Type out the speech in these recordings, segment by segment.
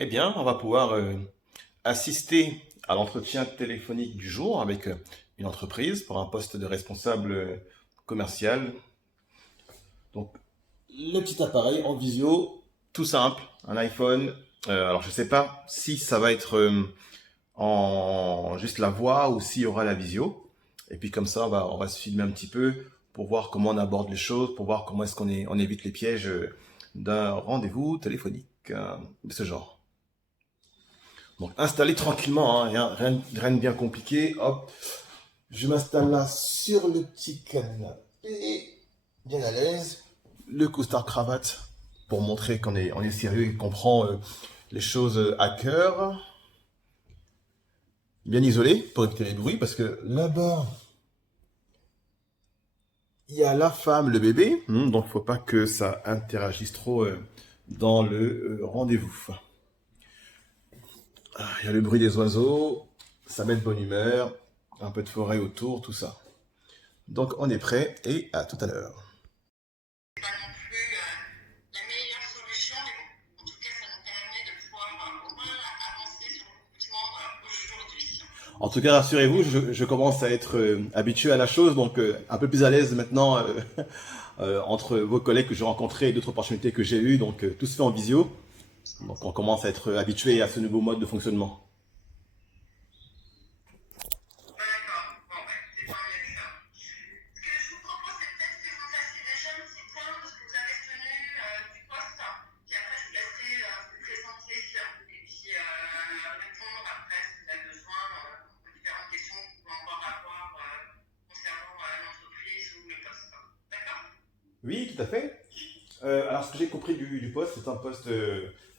Eh bien, on va pouvoir assister à l'entretien téléphonique du jour avec une entreprise pour un poste de responsable commercial. Donc, le petit appareil en visio, tout simple, un iPhone. Alors, je ne sais pas si ça va être en juste la voix ou s'il y aura la visio. Et puis comme ça, on va se filmer un petit peu pour voir comment on aborde les choses, pour voir comment est-ce on évite les pièges d'un rendez-vous téléphonique de ce genre. Donc installer tranquillement, hein, rien de bien compliqué. Hop, je m'installe là sur le petit canapé, bien à l'aise. Le costard cravate pour montrer on est sérieux et qu'on prend les choses à cœur. Bien isolé pour éviter les bruits parce que là-bas, il y a la femme, le bébé, donc faut pas que ça interagisse trop dans le rendez-vous. Il y a le bruit des oiseaux, ça met de bonne humeur, un peu de forêt autour, tout ça. Donc on est prêt et à tout à l'heure. Pas non plus la meilleure solution, mais bon, en tout cas, ça nous permet de pouvoir au moins avancer sur le recrutement aujourd'hui. En tout cas, rassurez-vous, je commence à être habitué à la chose, donc un peu plus à l'aise maintenant entre vos collègues que j'ai rencontrés et d'autres opportunités que j'ai eues, donc tout se fait en visio. Donc on commence à être habitué à ce nouveau mode de fonctionnement. D'accord, bon, bah, écoutez, tant mieux que ça. Ce que je vous propose, c'est peut-être que vous fassiez déjà un petit point de ce que vous avez retenu du poste, puis après, je vous laisserai vous présenter et puis répondre après si vous avez besoin aux différentes questions que vous pouvez encore avoir concernant l'entreprise ou le poste. D'accord? Oui, tout à fait. Alors, ce que j'ai compris du poste, c'est un poste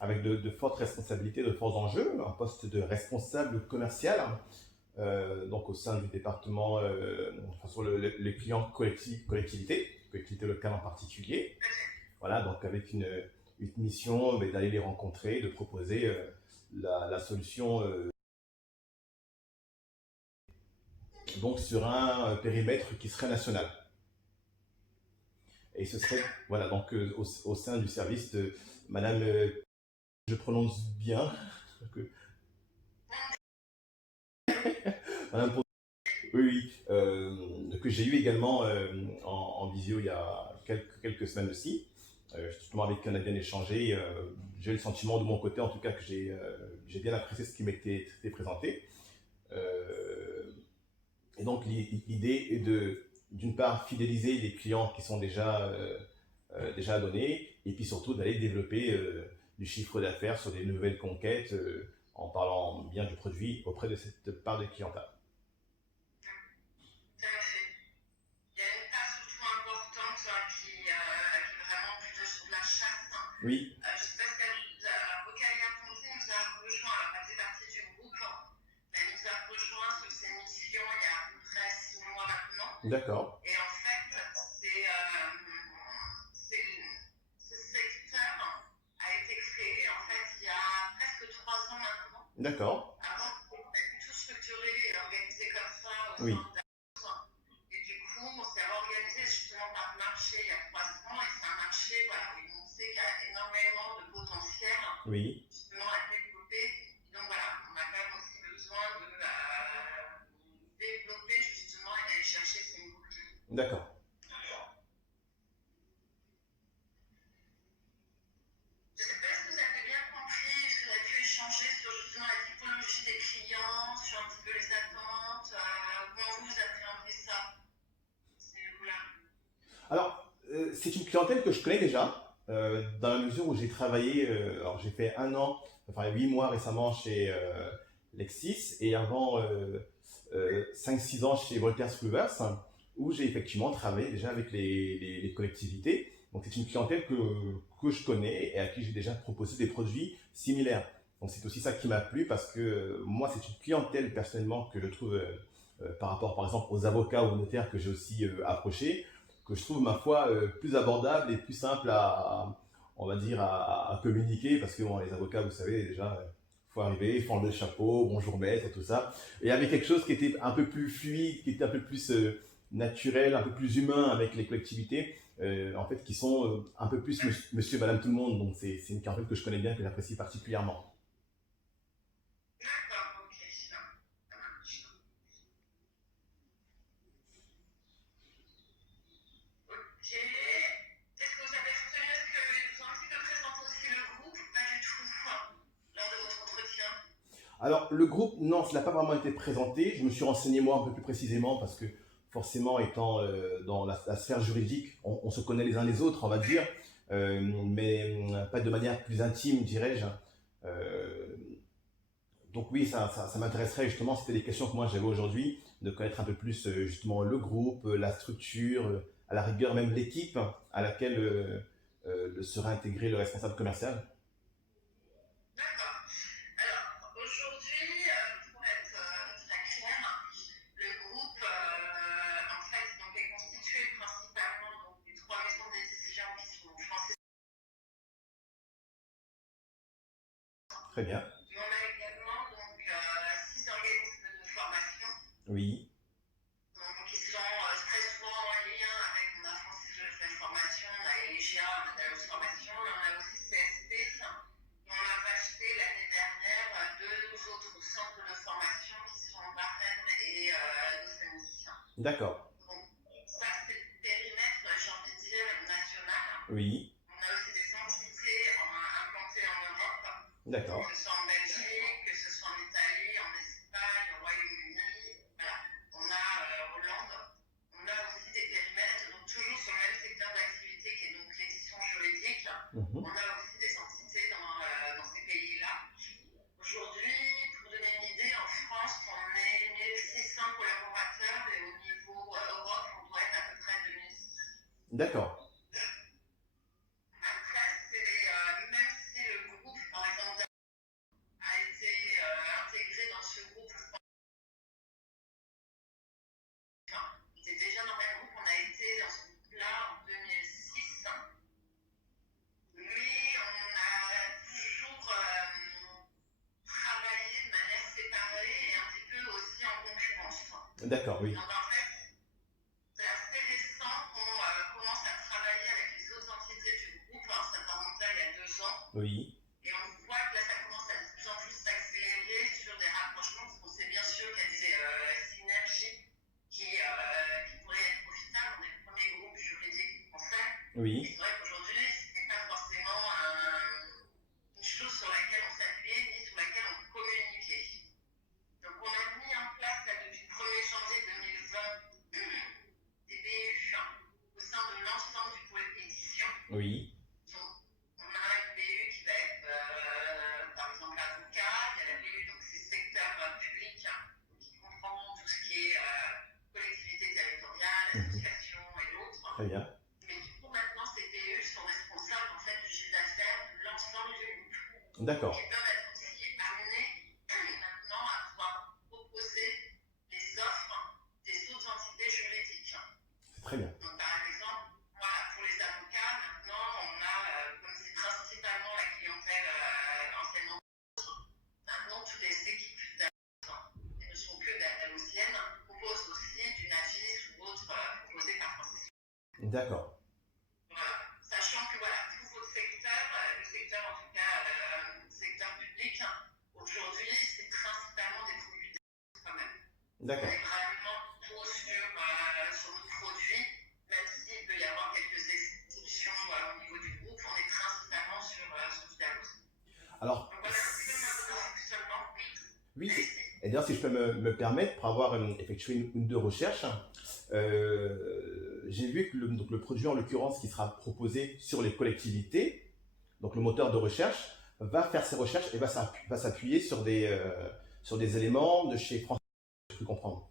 avec de fortes responsabilités, de forts enjeux, un poste de responsable commercial, donc au sein du département, enfin, sur les clients collectivité locale en particulier. Voilà, donc avec une mission d'aller les rencontrer, de proposer la solution donc sur un périmètre qui serait national. Et ce serait, voilà, donc au sein du service de Madame, je prononce bien, que, Madame oui, oui, que j'ai eu également en visio il y a quelques semaines aussi. Justement avec qui on a bien échangé. J'ai le sentiment de mon côté, en tout cas, que j'ai bien apprécié ce qui m'était présenté. Euh, et donc l'idée est d'une part, fidéliser les clients qui sont déjà donnés, et puis surtout d'aller développer du chiffre d'affaires sur des nouvelles conquêtes en parlant bien du produit auprès de cette part de clientèle. Tout à fait. Il y a une part surtout importante qui est vraiment plutôt sur de la chasse. Oui, Je ne sais pas si elle nous a, Ocalia Ponté nous a rejoint, alors elle faisait partie du groupe, mais elle nous a rejoint sur ses missions il y a à peu près 6 mois maintenant. d'accord, Et en fait, ce secteur a été créé en fait il y a presque 3 ans maintenant. d'accord, Avant, on a tout structuré et organisé comme ça au oui, sein et du coup, on s'est organisé justement par marché il y a 3 ans et c'est un marché voilà, où on sait qu'il y a énormément de potentiel oui, justement à développer. Donc voilà, on a quand même aussi besoin de développer justement et d'aller chercher ces nouveaux clients. d'accord. Je ne sais pas si vous avez bien compris, est-ce que vous avez pu échanger sur justement la typologie des clients, sur un petit peu les attentes, comment vous appréhendez ça, ces là. Alors, c'est une clientèle que je connais déjà, dans la mesure où j'ai travaillé, alors j'ai fait un an, enfin 8 mois récemment chez Lexis, et avant 5-6 ans chez Voltaire Scluvers, où j'ai effectivement travaillé déjà avec les collectivités. Donc c'est une clientèle que je connais et à qui j'ai déjà proposé des produits similaires. Donc c'est aussi ça qui m'a plu parce que moi c'est une clientèle personnellement que je trouve par rapport par exemple aux avocats ou aux notaires que j'ai aussi approchés, que je trouve ma foi plus abordable et plus simple on va dire, à communiquer parce que bon, les avocats, vous savez, déjà, il faut arriver, il faut enlever le chapeau, bonjour maître, tout ça. Et il y avait quelque chose qui était un peu plus fluide, qui était un peu plus naturel, un peu plus humain avec les collectivités, en fait, qui sont un peu plus monsieur, madame tout le monde. Donc c'est une clientèle que je connais bien, que j'apprécie particulièrement. Alors, le groupe, non, ça n'a pas vraiment été présenté. Je me suis renseigné moi un peu plus précisément parce que forcément, étant dans la sphère juridique, on se connaît les uns les autres, on va dire, mais pas de manière plus intime, dirais-je. Euh, donc oui, ça m'intéresserait justement, c'était des questions que moi j'avais aujourd'hui, de connaître un peu plus justement le groupe, la structure, à la rigueur même l'équipe à laquelle sera intégré le responsable commercial. D'accord. Alors, aujourd'hui, pour être très clair, le groupe, en fait, donc, est constitué principalement donc, des trois maisons d'édition qui sont françaises. Très bien. Mais on a également donc, six organismes de formation Oui, donc, qui sont très souvent en lien avec la France Formation, la LGA, la Dallos Formation, et on a aussi CSP. On a racheté l'année dernière deux autres centres de formation qui sont en Bahreïn et l'Océanie. d'accord. Donc, ça, c'est le périmètre, j'ai envie de dire, national. Oui, On a aussi des entités implantées en Europe, d'accord. que ce soit en Belgique, que ce soit en Italie, en Espagne, au Royaume-Uni. Voilà. On a Hollande. On a aussi des périmètres, donc toujours sur le même secteur d'activité qui est donc l'édition juridique. Mhm. On a aussi des entités dans ces pays-là. Aujourd'hui, pour donner une idée, en France, on est 1600 collaborateurs et au niveau Europe, on doit être à peu près 2006. D'accord. Après, même si le groupe, par exemple, a été intégré dans ce groupe, enfin, il était déjà dans le même groupe, on a été dans ce groupe-là en 2006. Lui, on a toujours travaillé de manière séparée et un petit peu aussi en concurrence. D'accord, oui. Donc en fait, c'est assez récent qu'on commence à travailler avec les autres entités du groupe. Alors, ça va remonter il y a 2 ans. Oui, Et on voit que là, ça commence à de plus en plus s'accélérer sur des rapprochements, parce qu'on sait bien sûr qu'il y a des synergies qui pourraient être profitables. On est le premier groupe juridique français. Et oui, c'est vrai qu'aujourd'hui, ce n'est pas forcément une chose sur laquelle on s'appuyait, ni sur laquelle on communiquait. Donc on a mis en place là, depuis le 1er janvier 2020 des BU au sein de l'ensemble du pôle édition. oui, Donc, on a une BU qui va être, par exemple, avocat. Il y a la BU, donc c'est secteur public, qui comprend tout ce qui est collectivité territoriale, association et d'autres. très bien. Mais du coup, maintenant, ces BU sont responsables en fait du chiffre d'affaires de l'ensemble du groupe. D'accord, Ils peuvent être aussi amenés maintenant à pouvoir proposer les offres des autres entités juridiques. c'est très bien. Donc, par exemple, voilà, pour les avocats, maintenant, on a, comme c'est principalement la clientèle anciennement, maintenant, toutes les équipes d'avocats ne sont que dallousiennes, proposent aussi du Nagis ou autre proposé par Francis. D'accord, Voilà. Sachant que voilà, tout votre secteur, le secteur en tout cas, secteur public, aujourd'hui, c'est principalement des produits quand même. On d'accord. est vraiment trop sur nos produits, même s'il peut y avoir quelques exceptions au niveau du groupe, on est principalement sur du Dallos. Alors, Donc voilà un petit peu notre fonctionnement. oui, et d'ailleurs, si je peux me permettre, pour avoir effectué une ou deux recherches, j'ai vu que donc le produit en l'occurrence qui sera proposé sur les collectivités, donc le moteur de recherche, va faire ses recherches et va s'appuyer sur des éléments de chez France, je peux comprendre.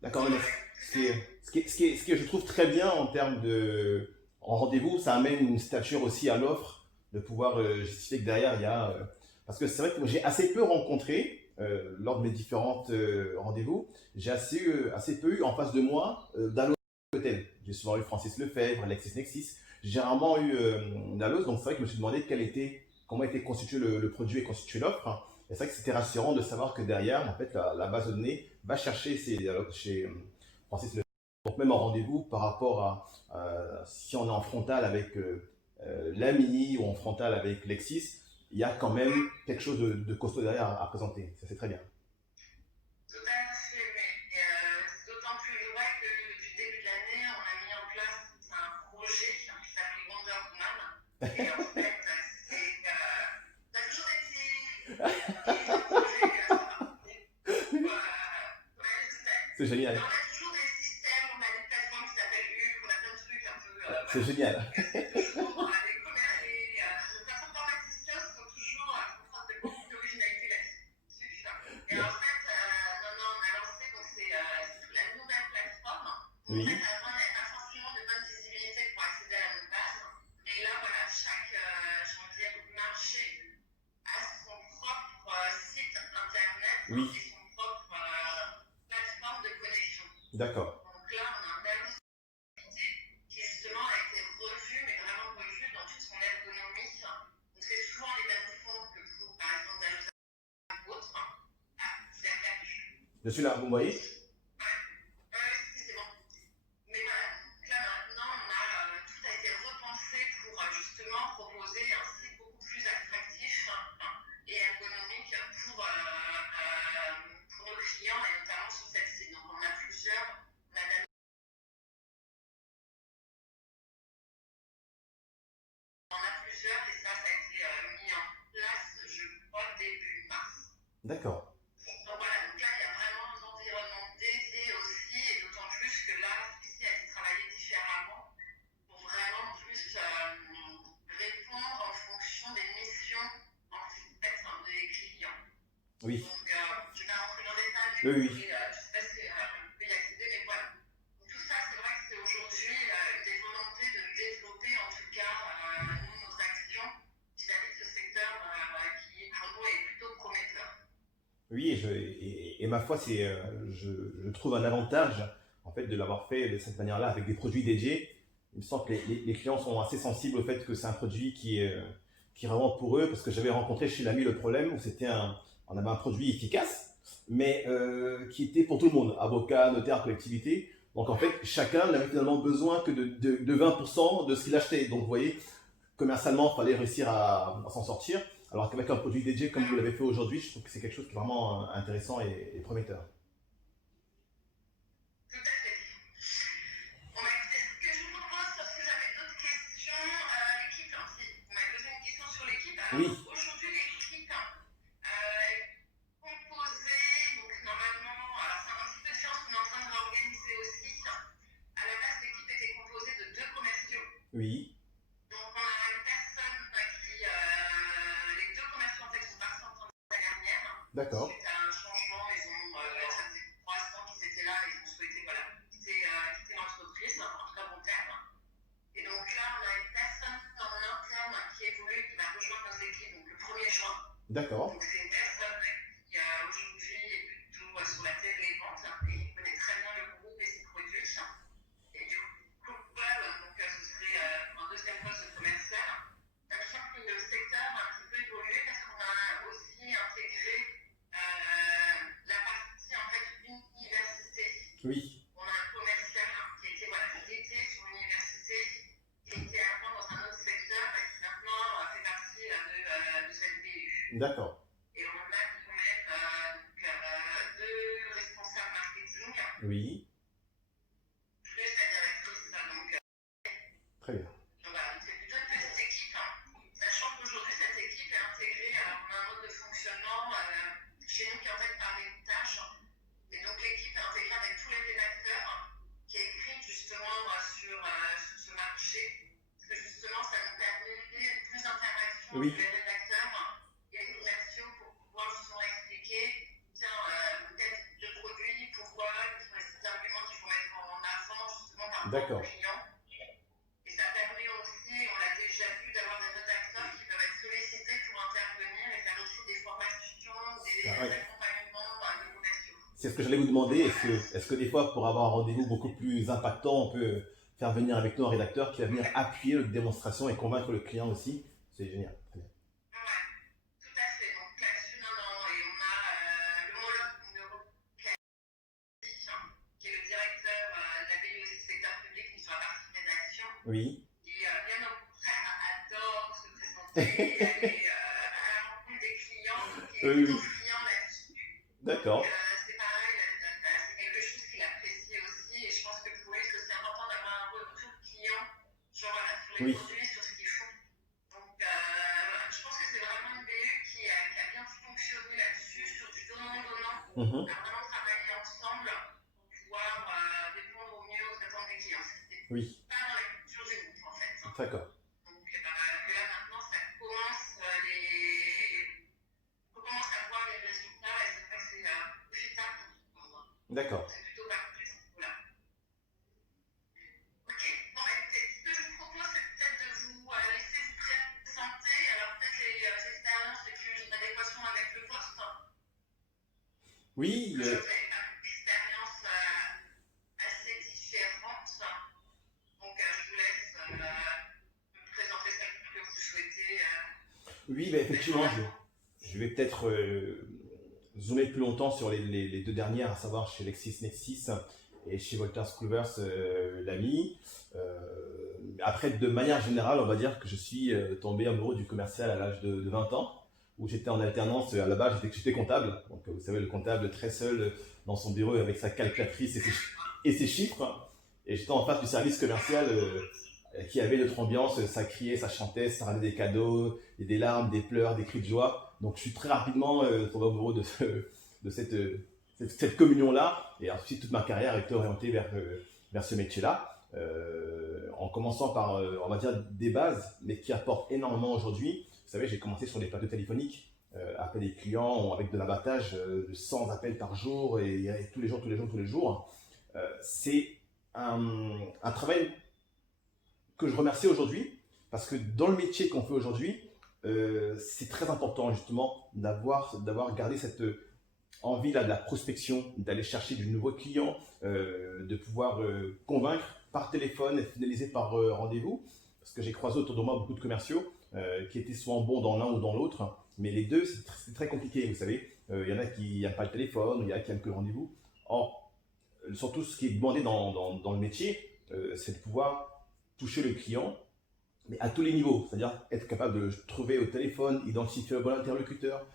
D'accord, mais ce que je trouve très bien en termes en rendez-vous, ça amène une stature aussi à l'offre, de pouvoir justifier que derrière il y a. Parce que c'est vrai que moi, j'ai assez peu rencontré, lors de mes différentes rendez-vous, j'ai assez peu eu en face de moi d'Allos Hôtel. J'ai souvent eu Francis Lefebvre, LexisNexis. J'ai rarement eu d'Allos, donc c'est vrai que je me suis demandé comment était constitué le produit et constitué l'offre. Et c'est vrai que c'était rassurant de savoir que derrière, en fait, la base de données va chercher chez Francis Lefebvre. Donc même en rendez-vous par rapport si on est en frontal avec l'AMI ou en frontal avec Lexis, il y a quand même quelque chose de costaud derrière à présenter. Ça, c'est très bien. Tout à fait, mais c'est d'autant plus vrai que depuis le début de l'année, on a mis en place un projet qui s'appelle Wonder Woman. Et en fait, ça a toujours été C'est génial. On a toujours des systèmes, on a des plateformes qui s'appellent Hulk, on a plein de trucs un peu. C'est Voilà. génial. C'est toujours les plateformes d'investisseurs sont toujours contraintes de beaucoup d'originalité là-dessus. Et en D'accord. fait, non, on a lancé, donc c'est la nouvelle plateforme. En fait, Oui, avant, il n'y avait pas forcément de bonne visibilité pour accéder à la notre base. Et là, voilà, chaque j'ai envie de dire, marché a son propre site internet oui, et son propre plateforme de connexion. d'accord. Donc là, on a un bel qui justement a été revu, mais vraiment revu dans toute son ergonomie. Donc c'est souvent les mêmes fonds que pour, par exemple, Dalloza ou autre. Ah, c'est perdu. Je suis là, vous me voyez? C'est bon. Mais voilà, donc là maintenant, tout a été repensé pour justement proposer un site beaucoup plus attractif et ergonomique pour nos clients et notamment sur cette site. Donc on a plusieurs, et ça a été mis en place, je crois, début mars. D'accord. Donc voilà, donc là, il y a vraiment un environnement dédié aussi, et d'autant plus que là, celui-ci a été travaillé différemment pour vraiment plus répondre en fonction des missions en fait des clients. Oui, Donc, je ne vais pas rentrer dans les détails, mais oui, vous oui. pouvez, je sais pas si vous pouvez y accéder, mais voilà. Donc, tout ça, c'est vrai que c'est aujourd'hui une des volontés de développer en tout cas nous, nos actions vis-à-vis de ce secteur qui, pour nous, est plutôt prometteur. Oui, et ma foi, je trouve un avantage en fait de l'avoir fait de cette manière-là avec des produits dédiés. Il me semble que les clients sont assez sensibles au fait que c'est un produit qui est vraiment pour eux, parce que j'avais rencontré chez l'ami le problème où on avait un produit efficace, mais qui était pour tout le monde, avocat, notaire, collectivité. Donc en fait, chacun n'avait finalement besoin que de 20% de ce qu'il achetait. Donc vous voyez, commercialement, il fallait réussir à s'en sortir. Alors qu'avec un produit dédié comme vous l'avez fait aujourd'hui, je trouve que c'est quelque chose qui est vraiment intéressant et prometteur. Tout à fait. Bon, bah, écoutez, ce que je vous propose, parce que j'avais d'autres questions, l'équipe, si vous m'avez posé une question sur l'équipe. Alors, Oui, aujourd'hui, l'équipe est composée, donc normalement, alors c'est un petit peu de chance qu'on est en train de l'organiser aussi. À la base, l'équipe était composée de 2 commerciaux. oui, Donc, on a une personne qui, les 2 commerciaux en fait sont partis en fin d'année dernière. d'accord, Suite à un changement, ça faisait 3 ans qu'ils étaient là, ils ont souhaité voilà, quitter l'entreprise, en très bon terme. Et donc là, on a une personne en interne qui évolue, qui va rejoindre nos équipes donc le 1er juin. d'accord, Donc c'est une personne qui aujourd'hui est plutôt sur la tête des ventes et qui connaît très bien le groupe et ses produits. Et du coup, donc, ce serait un deuxième poste de commercial. Sachant que le secteur a un petit peu évolué parce qu'on a aussi intégré la partie en fait université. oui, On a un commercial qui était dédié sur l'université, qui était avant dans un autre secteur et qui maintenant fait partie de cette BU. d'accord, Et on a quand même 2 responsables marketing, oui, plus la directrice. Donc, très bien, voilà, c'est plutôt une petite équipe, sachant qu'aujourd'hui cette équipe est intégrée, on a un mode de fonctionnement chez nous qui est en fait par héritage. Et donc l'équipe est intégrée avec tous les rédacteurs qui écrivent justement sur ce marché, parce que justement ça nous permet plus d'interaction oui, entre les rédacteurs et les commerciaux pour pouvoir justement expliquer, tiens, tel type de produit, pourquoi, quels sont les petits arguments qu'il faut mettre en avant justement par rapport aux d'accord. clients. Et ça permet aussi, on l'a déjà vu, d'avoir des rédacteurs qui peuvent être sollicités pour intervenir et faire aussi des formations, des Ah, ouais. accompagnements de commerciaux. C'est ce que j'allais vous demander. Est-ce que des fois, pour avoir un rendez-vous beaucoup plus impactant, on peut faire venir avec nous un rédacteur qui va venir appuyer notre démonstration et convaincre le client aussi? C'est génial. Très bien. Ouais, tout à fait. Donc là-dessus, non, et on a l'homologue qui est le directeur de la BU aussi secteur public qui sur la partie rédaction, Oui, qui bien au contraire adore se présenter, aller à la rencontre des clients, qui est oui, plutôt oui. friand là-dessus. D'accord. C'est pareil, c'est quelque chose qu'il apprécie aussi et je pense que pour lui c'est aussi important d'avoir un retour client sur, sur les Oui, produits, sur ce qu'ils font. Donc je pense que c'est vraiment une BU qui a bien fonctionné là-dessus, sur du donnant-donnant. mhm, On a vraiment travaillé ensemble pour Oui, pas dans la culture du groupe en fait. d'accord, Donc que là maintenant, on commence à voir les résultats et c'est vrai que c'est profitable pour tout le monde. Donc d'accord. c'est plutôt parfait ce niveau-là. Ok, bon bah écoutez, ce que je vous propose, c'est peut-être de vous laisser vous présenter, alors peut-être les expériences les plus en adéquation avec le poste, Oui, que je vous avais pas d'expérience assez différente. Donc je vous laisse me présenter celle que vous souhaitez oui, bah, mettre en effectivement, avant. je vais peut-être zoomer plus longtemps sur les deux dernières, à savoir chez LexisNexis et chez Wolters Kluwers l'AMI. Après, de manière générale, on va dire que je suis tombé amoureux du commercial à l'âge de 20 ans, où j'étais en alternance. À la base, j'étais comptable. Donc, vous savez, le comptable très seul dans son bureau avec sa calculatrice et ses chiffres. Et j'étais en face du service commercial qui avait notre ambiance. Ça criait, ça chantait, ça ramenait des cadeaux, et des larmes, des pleurs, des cris de joie. Donc, je suis très rapidement tombé amoureux de cette communion-là. Et ensuite, toute ma carrière a été orientée vers ce métier-là. En commençant par, on va dire, des bases, mais qui apportent énormément aujourd'hui. Vous savez, j'ai commencé sur des plateaux téléphoniques, appels des clients avec de l'abattage de 100 appels par jour et tous les jours, tous les jours, tous les jours. C'est un travail que je remercie aujourd'hui parce que dans le métier qu'on fait aujourd'hui, c'est très important justement d'avoir gardé cette envie là, de la prospection, d'aller chercher de nouveaux clients, de pouvoir convaincre par téléphone et finaliser par rendez-vous. Parce que j'ai croisé autour de moi beaucoup de commerciaux qui étaient souvent bons dans l'un ou dans l'autre, mais les deux, c'est très compliqué, vous savez. Il y en a qui n'aiment pas le téléphone, il y en a qui n'aiment que le rendez-vous. Or, surtout ce qui est demandé dans le métier, c'est de pouvoir toucher le client, mais à tous les niveaux. C'est-à-dire être capable de trouver au téléphone, identifier le bon interlocuteur,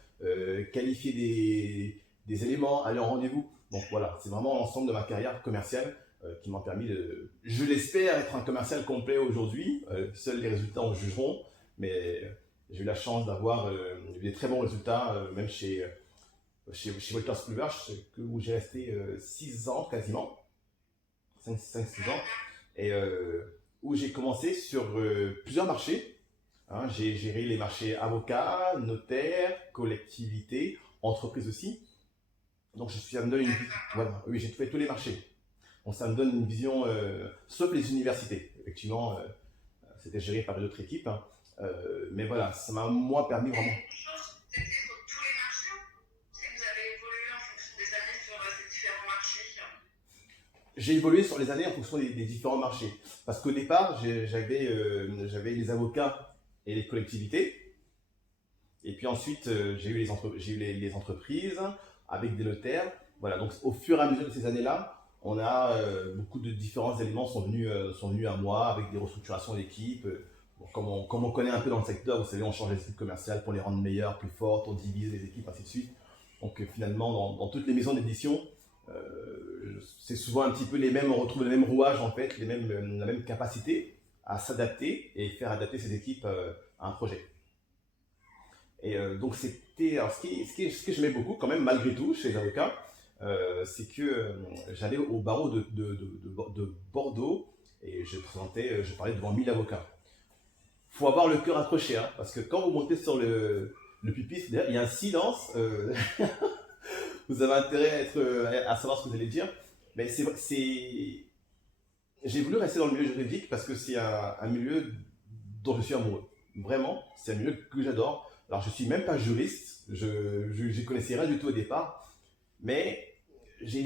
qualifier des éléments, aller en rendez-vous. Donc voilà, c'est vraiment l'ensemble de ma carrière commerciale qui m'a permis de, je l'espère, être un commercial complet aujourd'hui. Seuls les résultats en jugeront, mais j'ai eu la chance d'avoir des très bons résultats, même chez Wolters Kluwer, où j'ai resté 6 ans quasiment, 5-6 ans, et où j'ai commencé sur plusieurs marchés. Hein, j'ai géré les marchés avocats, notaires, collectivités, entreprises aussi. Donc ça me donne une voilà, oui, j'ai fait tous les marchés. Donc ça me donne une vision, sauf les universités. Effectivement, c'était géré par d'autres équipes. Hein. Mais voilà, ça m'a moi permis Et vraiment. une chose, c'était sur tous les marchés, c'est que vous avez évolué en fonction des années sur ces différents marchés. J'ai évolué sur les années en fonction des différents marchés. Parce qu'au départ, j'avais les avocats et les collectivités. Et puis ensuite, j'ai eu les entreprises avec des notaires. Voilà, donc au fur et à mesure de ces années-là, on a beaucoup de différents éléments sont venus à moi avec des restructurations d'équipes. Bon, comme on connaît un peu dans le secteur, vous savez, on change les équipes commerciales pour les rendre meilleures, plus fortes, on divise les équipes, ainsi de suite. Donc finalement, dans toutes les maisons d'édition, c'est souvent un petit peu les mêmes, on retrouve les mêmes rouages en fait, la même capacité à s'adapter et faire adapter ces équipes à un projet. Et donc c'était, alors ce que j'aimais beaucoup quand même malgré tout chez les avocats, c'est que j'allais au barreau de Bordeaux et je parlais devant 1000 avocats. Faut avoir le cœur accroché, hein, parce que quand vous montez sur le pupitre, il y a un silence, vous avez intérêt à savoir ce que vous allez dire, mais j'ai voulu rester dans le milieu juridique parce que c'est un milieu dont je suis amoureux. Vraiment, c'est un milieu que j'adore. Alors, je suis même pas juriste, je connaissais rien du tout au départ, mais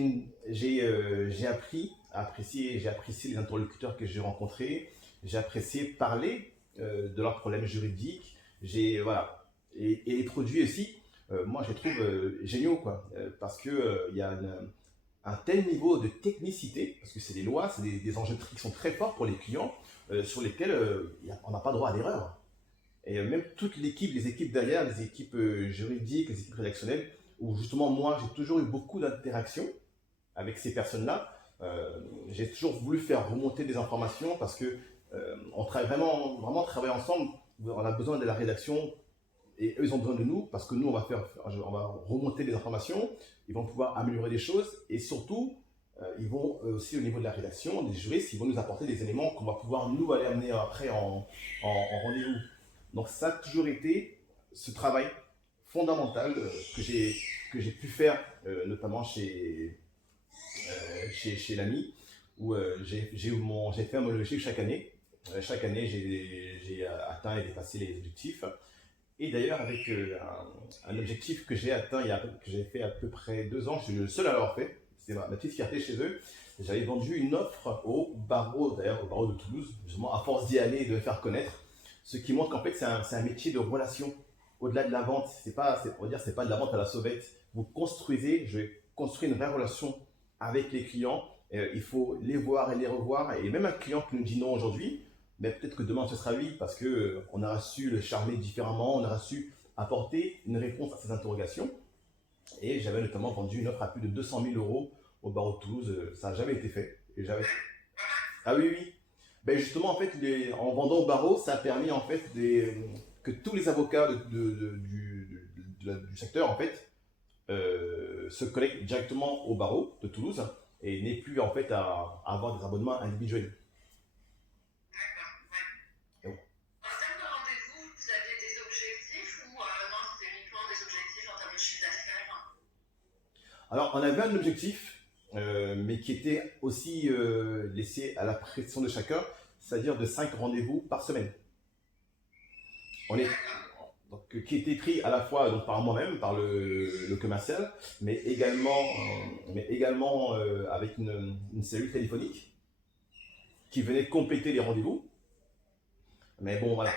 j'ai appris à apprécier, j'ai apprécié les interlocuteurs que j'ai rencontrés, j'ai apprécié parler de leurs problèmes juridiques, voilà, et les produits aussi. Moi, je les trouve géniaux, quoi, parce que il y a un tel niveau de technicité, parce que c'est des lois, c'est des enjeux qui sont très forts pour les clients, sur lesquels on n'a pas droit à l'erreur. Et même toute l'équipe, les équipes derrière, les équipes juridiques, les équipes rédactionnelles, où justement moi j'ai toujours eu beaucoup d'interactions avec ces personnes-là. J'ai toujours voulu faire remonter des informations parce que on travaille vraiment travailler ensemble. On a besoin de la rédaction et eux ils ont besoin de nous parce que nous on va remonter des informations, ils vont pouvoir améliorer des choses et surtout ils vont aussi au niveau de la rédaction, des juristes, ils vont nous apporter des éléments qu'on va pouvoir nous aller amener après en rendez-vous. Donc ça a toujours été ce travail fondamental que j'ai pu faire, notamment chez l'ami, où j'ai fait un homologie chaque année. Chaque année, j'ai atteint et dépassé les objectifs. Et d'ailleurs, avec un objectif que j'ai atteint, que j'ai fait à peu près 2 ans, je suis le seul à l'avoir fait. C'est ma petite fierté chez eux. J'avais vendu une offre au barreau, d'ailleurs au barreau de Toulouse, justement à force d'y aller et de le faire connaître. Ce qui montre qu'en fait, c'est un métier de relation. Au-delà de la vente, on va dire, c'est pas de la vente à la sauvette. Vous construisez, je vais construire une vraie relation avec les clients. Il faut les voir et les revoir. Et même un client qui nous dit non aujourd'hui, mais peut-être que demain ce sera oui, parce qu'on aura su le charmer différemment, on aura su apporter une réponse à ses interrogations. Et j'avais notamment vendu une offre à plus de 200 000 euros au barreau de Toulouse. Ça n'a jamais été fait. Ah oui, oui. Ben justement, en fait, en vendant au barreau, ça a permis en fait que tous les avocats du secteur en fait se connectent directement au barreau de Toulouse et n'aient plus en fait à avoir des abonnements individuels. D'accord, ouais. En termes de rendez-vous, vous avez des objectifs ou non, c'est uniquement des objectifs en termes de chiffre d'affaires? Alors, on avait un objectif, mais qui était aussi laissé à la pression de chacun, c'est-à-dire de 5 rendez-vous par semaine. On est, donc, qui était pris à la fois donc, par moi-même, par le commercial, mais également avec une cellule téléphonique qui venait compléter les rendez-vous. Mais bon, voilà.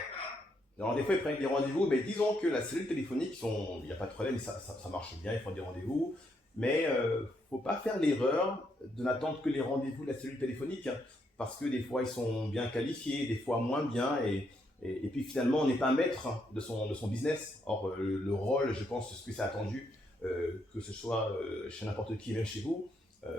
Alors, des fois, ils prennent des rendez-vous, mais disons que la cellule téléphonique, il n'y a pas de problème, ça marche bien, ils font des rendez-vous. Mais il ne faut pas faire l'erreur de n'attendre que les rendez-vous de la cellule téléphonique, hein, parce que des fois, ils sont bien qualifiés, des fois moins bien, et puis finalement, on n'est pas maître de son business. Or, le rôle, je pense, ce que c'est attendu, que ce soit chez n'importe qui, même chez vous,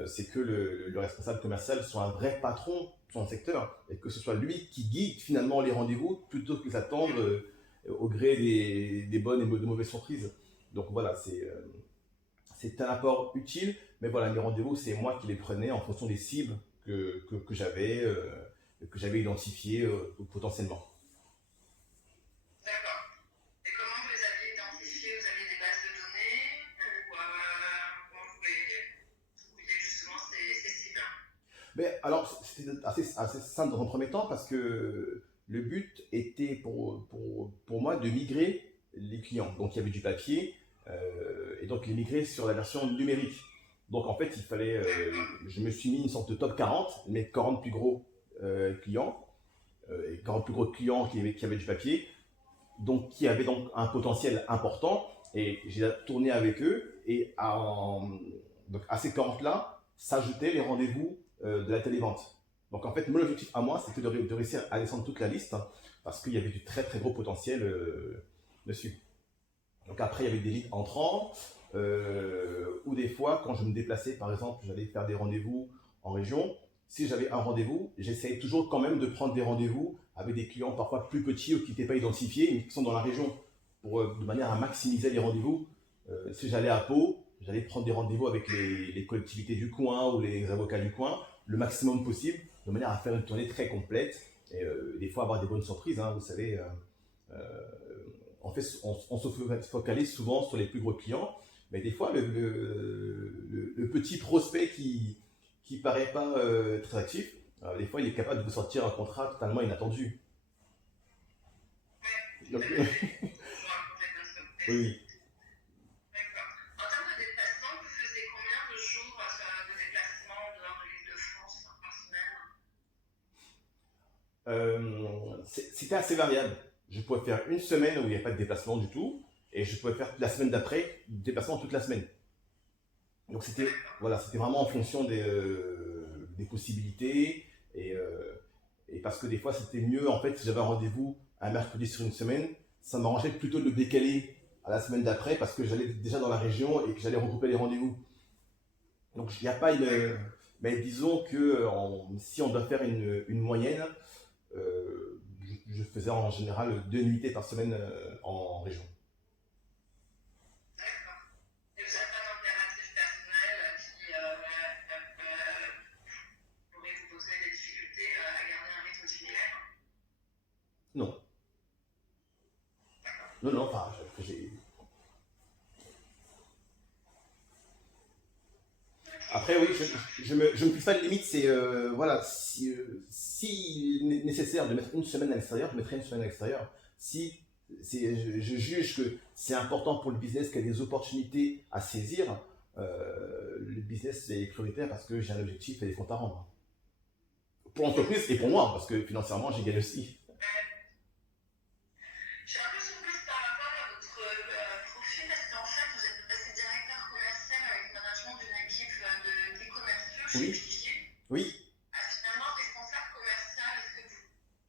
c'est que le responsable commercial soit un vrai patron de son secteur et que ce soit lui qui guide finalement les rendez-vous plutôt que d'attendre au gré des bonnes et de mauvaises surprises. Donc voilà, c'est un apport utile, mais voilà, les rendez-vous, c'est moi qui les prenais en fonction des cibles que j'avais identifiées potentiellement. D'accord. Et comment vous les avez identifiés? Vous aviez des bases de données ou comment vous trouviez justement ces cibles? Mais alors, c'était assez simple dans un premier temps parce que le but était pour moi de migrer les clients. Donc il y avait du papier et donc les migrer sur la version numérique. Donc en fait, je me suis mis une sorte de top 40, mes 40 plus gros clients et 40 plus gros clients qui avaient du papier, donc qui avaient donc un potentiel important et j'ai tourné avec eux et donc à ces 40-là s'ajoutaient les rendez-vous de la télévente. Donc en fait, mon objectif à moi, c'était de réussir à descendre toute la liste hein, parce qu'il y avait du très très gros potentiel dessus. Donc après, il y avait des leads entrants ou des fois, quand je me déplaçais, par exemple, j'allais faire des rendez-vous en région. Si j'avais un rendez-vous, j'essayais toujours quand même de prendre des rendez-vous avec des clients parfois plus petits ou qui n'étaient pas identifiés, mais qui sont dans la région, de manière à maximiser les rendez-vous. Si j'allais à Pau, j'allais prendre des rendez-vous avec les collectivités du coin ou les avocats du coin, le maximum possible, de manière à faire une tournée très complète et des fois avoir des bonnes surprises. Hein, vous savez, on se focalise souvent sur les plus gros clients, mais des fois, le petit prospect qui paraît pas très actif, des fois, il est capable de vous sortir un contrat totalement inattendu. Donc, oui. D'accord. En termes de déplacement, vous faisiez combien de jours de déplacement dehors de l'Île-de-France par semaine? C'était assez variable. Je pouvais faire une semaine où il n'y avait pas de déplacement du tout, et je pouvais faire la semaine d'après, déplacement toute la semaine. Donc c'était vraiment en fonction des possibilités, et parce que des fois c'était mieux, en fait, si j'avais un rendez-vous un mercredi sur une semaine, ça m'arrangeait plutôt de le décaler à la semaine d'après parce que j'allais déjà dans la région et que j'allais regrouper les rendez-vous. Donc il n'y a pas mais disons que si on doit faire une moyenne, je faisais en général 2 nuitées par semaine en région. D'accord. Et vous n'avez pas d'impératif personnel qui Non, non, enfin, j'ai. Après, oui, je me fixe pas de limite. C'est voilà, si nécessaire de mettre une semaine à l'extérieur, je mettrai une semaine à l'extérieur. Si je juge que c'est important pour le business qu'il y a des opportunités à saisir, le business est prioritaire parce que j'ai un objectif et des comptes à rendre. Pour l'entreprise et pour moi, parce que financièrement, j'ai gagné aussi. Je suis un peu surprise par rapport à votre profil parce qu'en fait, vous êtes passé directeur commercial avec le management d'une équipe des commerciaux chez Oui, Pigier. oui. Finalement, responsable commercial, est-ce que vous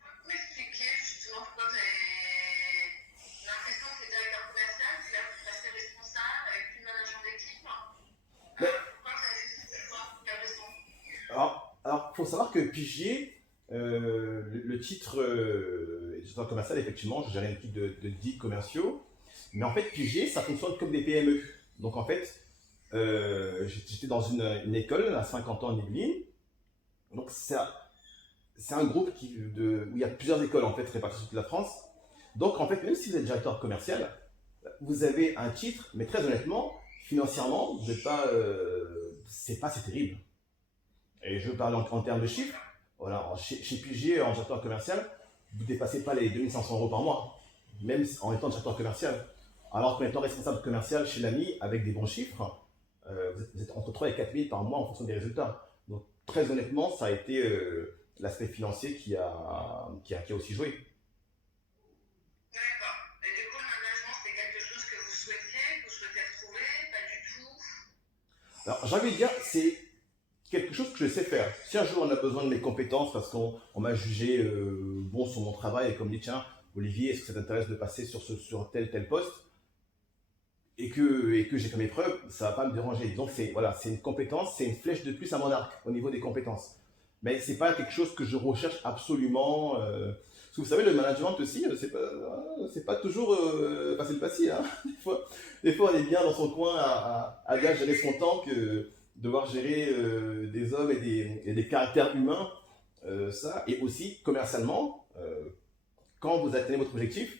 pouvez m'expliquer justement pourquoi vous avez l'impression que c'est directeur commercial, puis là vous passez responsable avec plus de management d'équipe? Mais, Pourquoi vous avez fait ce choix? Quelle raison? alors, faut savoir que Pigier, le titre éditeur commercial, effectivement, je gérais une équipe de 10 commerciaux. Mais en fait, Pigier, ça fonctionne comme des PME. Donc, en fait, j'étais dans une école à 50 ans en Yvelines. Donc, c'est un groupe où il y a plusieurs écoles, en fait, réparties sur toute la France. Donc, en fait, même si vous êtes directeur commercial, vous avez un titre, mais très honnêtement, financièrement, vous n'êtes pas, c'est pas assez terrible. Et je parle en termes de chiffres. Voilà, chez Pigier, en directeur commercial, vous ne dépassez pas les 2500 € par mois, même en étant directeur commercial. Alors qu'en étant responsable commercial chez l'ami, avec des bons chiffres, vous êtes entre 3 et 4 000 par mois en fonction des résultats. Donc, très honnêtement, ça a été l'aspect financier qui a aussi joué. D'accord. Et du coup, le management, c'est quelque chose que vous souhaitiez, que vous souhaitez retrouver? Pas du tout? Alors, j'ai envie de dire, c'est quelque chose que je sais faire. Si un jour on a besoin de mes compétences parce qu'on m'a jugé bon sur mon travail et qu'on me dit tiens, Olivier, est-ce que ça t'intéresse de passer sur tel poste et que j'ai fait mes preuves, ça va pas me déranger. Donc c'est une compétence, c'est une flèche de plus à mon arc au niveau des compétences. Mais c'est pas quelque chose que je recherche absolument. Parce que vous savez, le management aussi, c'est pas toujours facile. Hein. Des fois, on est bien dans son coin à bien gérer son temps que devoir gérer des hommes et des caractères humains. Ça, et aussi commercialement, quand vous atteignez votre objectif,